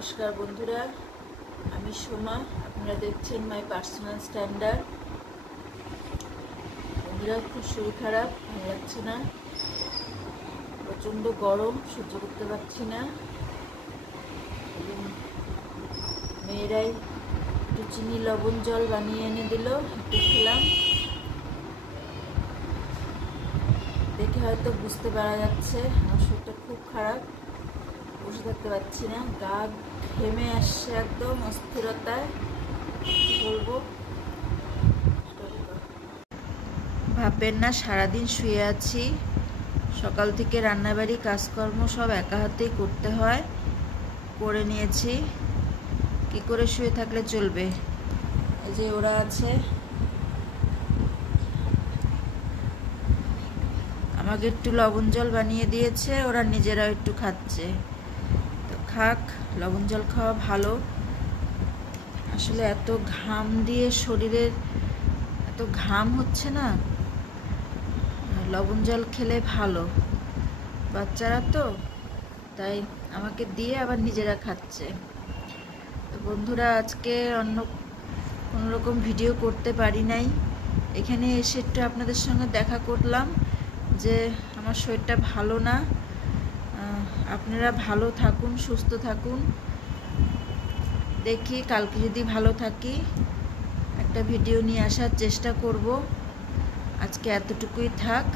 নমস্কার বন্ধুরা, আমি সোমা। আপনারা দেখছেন মাই পার্সোনাল স্ট্যান্ডার্ড। বন্ধুরা, খুব শরীর খারাপ, ভালো লাগছে না, প্রচণ্ড গরম, সহ্য করতে পারছি না। মেয়েরাই একটু চিনি লবণ জল বানিয়ে এনে দিল, একটু খেলাম। দেখে হয়তো বুঝতে পারা যাচ্ছে আমার শরীরটা খুব খারাপ, বসে থাকতে পারছি না, গা ঘেমে আসছে একদম অস্থিরতায়। কি বলবো, ভাববেন না সারাদিন শুয়ে আছি। সকাল থেকে রান্নাবাড়ি কাজকর্ম সব একা হাতেই করতে হয়, করে নিয়েছি। কি করে শুয়ে থাকলে চলবে? এই যে ওরা আছে, আমাকে একটু লবণ জল বানিয়ে দিয়েছে, ওরা নিজেরাও একটু খাচ্ছে। তো খাক, লবণ জল খাওয়া ভালো। আসলে এত ঘাম দিয়ে শরীরের এত ঘাম হচ্ছে না, লবণ জল খেলে ভালো। বাচ্চারা তো তাই আমাকে দিয়ে আবার নিজেরা খাচ্ছে। তো বন্ধুরা, আজকে অন্য কোনোরকম ভিডিও করতে পারি নাই। এখানে এসে একটু আপনাদের সঙ্গে দেখা করলাম যে আমার শরীরটা ভালো না। আপনারা ভালো থাকুন, সুস্থ থাকুন। দেখি কালকে যদি ভালো থাকি একটা ভিডিও নিয়ে আসার চেষ্টা করব। আজকে এতটুকুই থাক।